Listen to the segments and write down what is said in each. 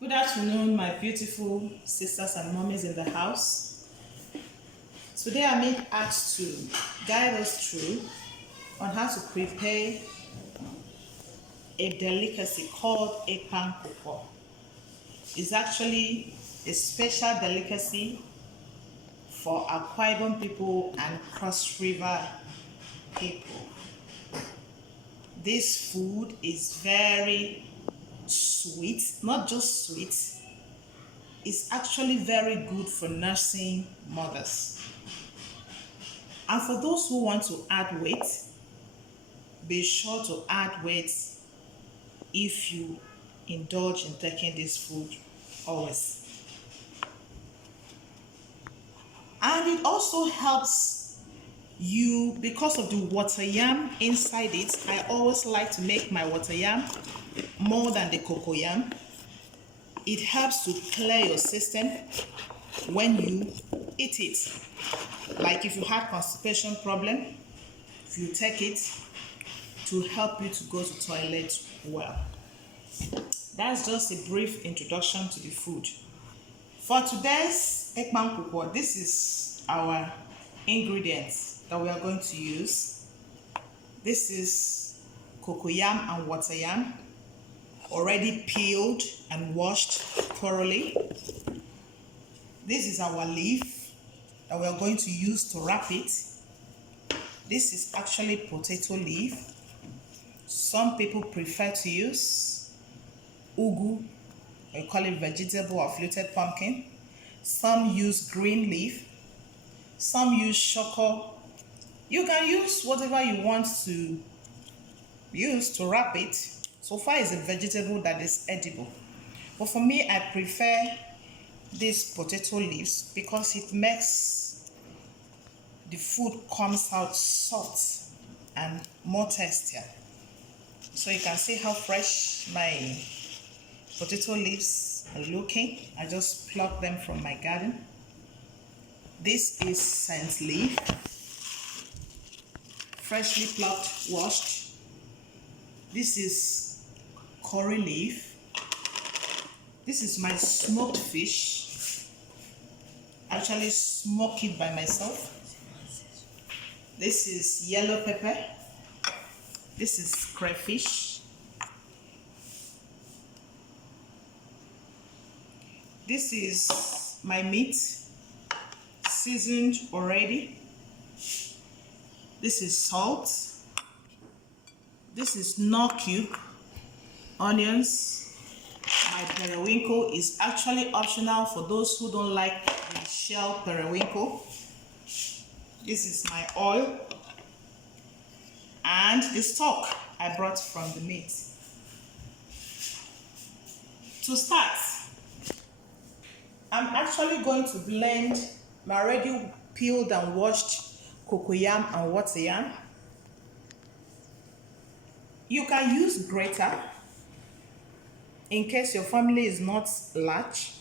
Good afternoon, my beautiful sisters and mommies in the house. Today I'm being asked to guide us through on how to prepare a delicacy called Ekpang Nkukwo. It's actually a special delicacy for Akwa Ibom people and Cross River people. This food is very sweet, not just sweet, it's actually very good for nursing mothers. And for those who want to add weight, be sure to add weight if you indulge in taking this food always. And it also helps you because of the water yam inside it. I always like to make my water yam more than the cocoa yam. It helps to clear your system when you eat it. Like if you had constipation problem, if you take it to help you to go to toilet well. That's just a brief introduction to the food. For today's Ekpang Nkukwo, this is our ingredients that we are going to use. This is cocoa yam and water yam, already peeled and washed thoroughly. This is our leaf that we are going to use to wrap it. This is actually potato leaf. Some people prefer to use ugu, we call it vegetable or fluted pumpkin. Some use green leaf. Some use shoko. You can use whatever you want to use to wrap it. So far it's a vegetable that is edible. But for me, I prefer these potato leaves because it makes the food comes out soft and more tastier. So you can see how fresh my potato leaves are looking. I just plucked them from my garden. This is scent leaf, freshly plucked, washed. This is curry leaf. This is my smoked fish. Actually smoke it by myself. This is yellow pepper. This is crayfish. This is my meat, seasoned already. This is salt. This is knorr cube, onions. My Perewinkle is actually optional for those who don't like the shell Perewinkle. This is my oil and the stock I brought from the meat. To start, I'm actually going to blend my already peeled and washed cocoa yam and water yam. You can use grater in case your family is not large,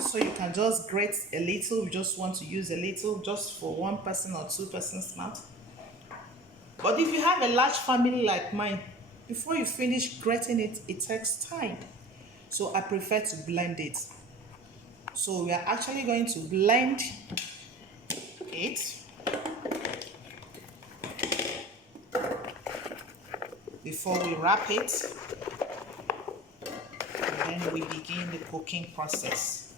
so you can just grate a little. You just want to use a little just for one person or two persons mouth. But if you have a large family like mine, before you finish grating it, it takes time. So I prefer to blend it. So we are actually going to blend it before we wrap it. And then we begin the cooking process.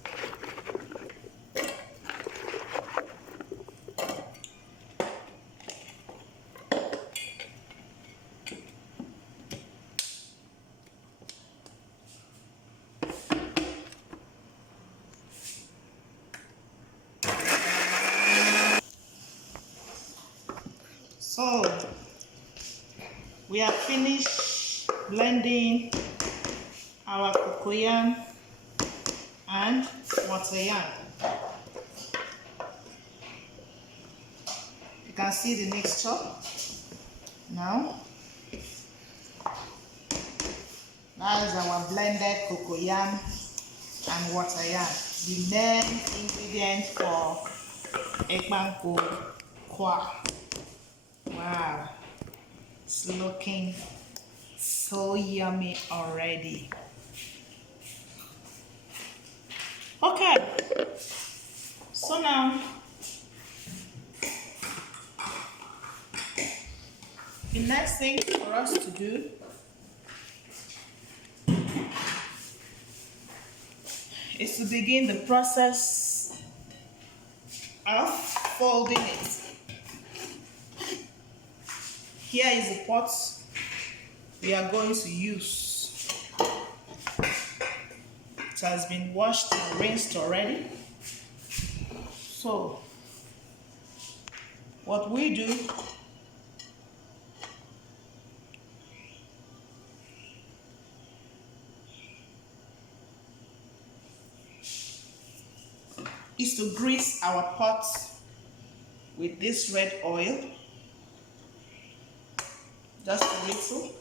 So we have finished blending our cocoa yam and water yam. You can see the mixture now. That is our blended cocoa yam and water yam, the main ingredient for Ekpang Nkukwo. Wow, it's looking so yummy already. Okay, so now the next thing for us to do is to begin the process of folding it. Here is the pot we are going to use. It has been washed and rinsed already. So what we do is to grease our pot with this red oil, just a little.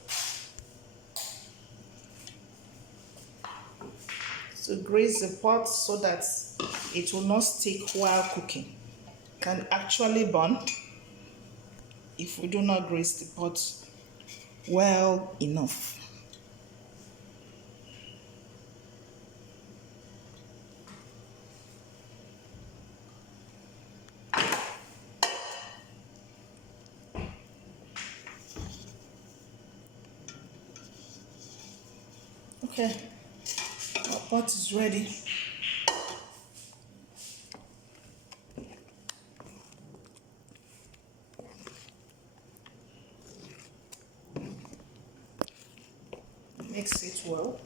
So grease the pot so that it will not stick while cooking. It can actually burn if we do not grease the pot well enough. Okay, our pot is ready. Mix it well.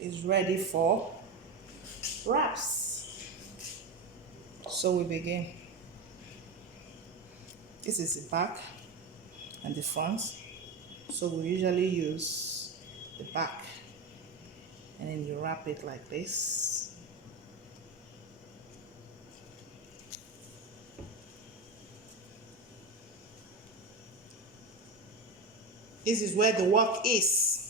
Is ready for wraps. So we begin. This is the back and the front. So we usually use the back, and then you wrap it like this. This is where the work is.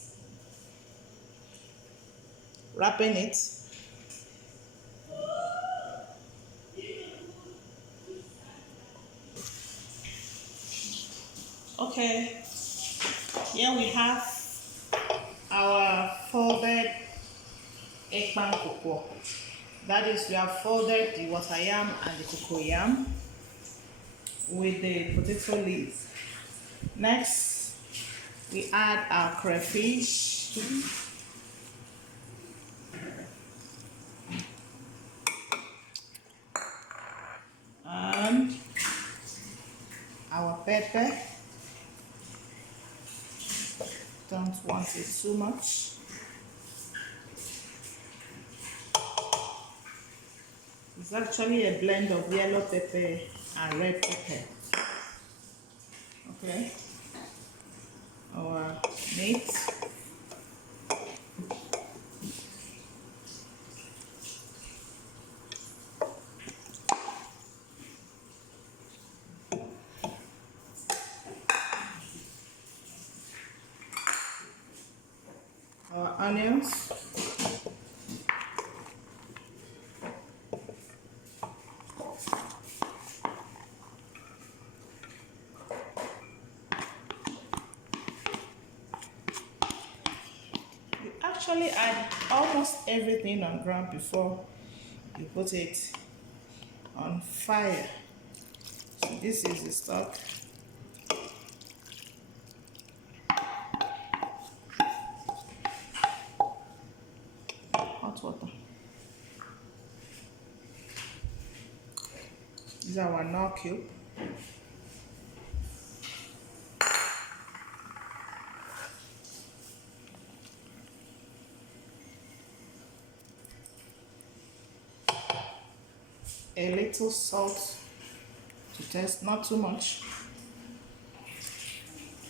Wrapping it. Okay, here we have our folded Ekpang Nkukwo. That is, we have folded the water yam and the cocoa yam with the potato leaves. Next, we add our crayfish. And our pepper. Don't want it too much. It's actually a blend of yellow pepper and red pepper. Okay. Our meat. Our onions. You actually add almost everything on ground before you put it on fire. So this is the stock. Hot water. This is our knorr cube. A little salt to taste, not too much,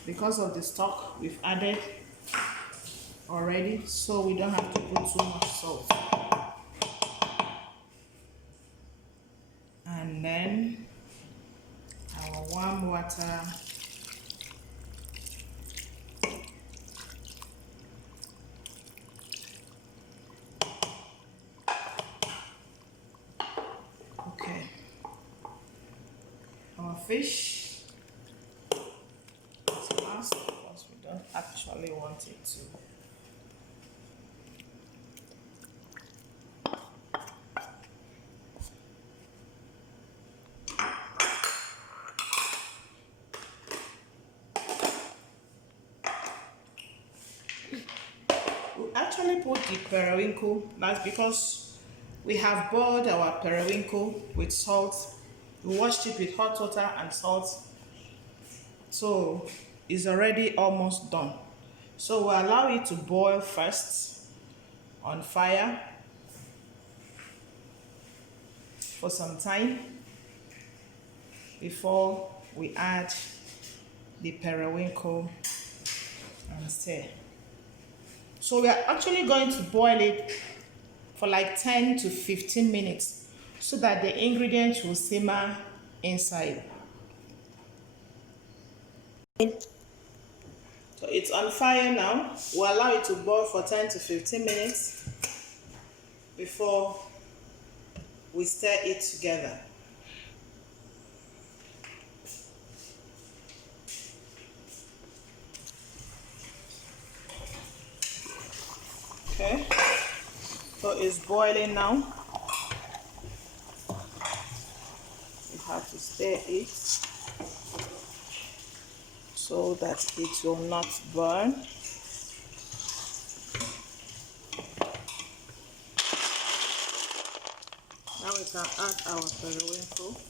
because of the stock we've added already, so we don't have to put too much salt. And then our warm water. our fish. It's last because we don't actually want it to. We actually put the periwinkle, that's because we have boiled our periwinkle with salt. We washed it with hot water and salt, so it's already almost done. So we allow it to boil first on fire for some time before we add the periwinkle and stir. So we are actually going to boil it for like 10 to 15 minutes so that the ingredients will simmer inside. So it's on fire now. We'll allow it to boil for 10 to 15 minutes before we stir it together. Okay, so it's boiling now. You have to stir it so that it will not burn. Now we can add our periwinkle.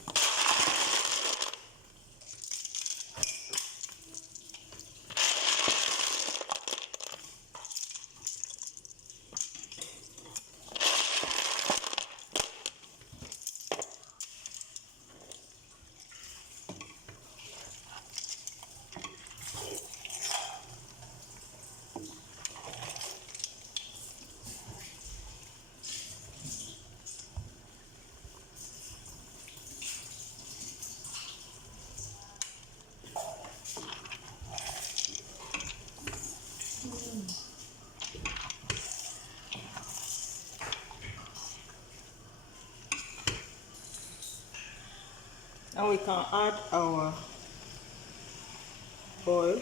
Now we can add our oil.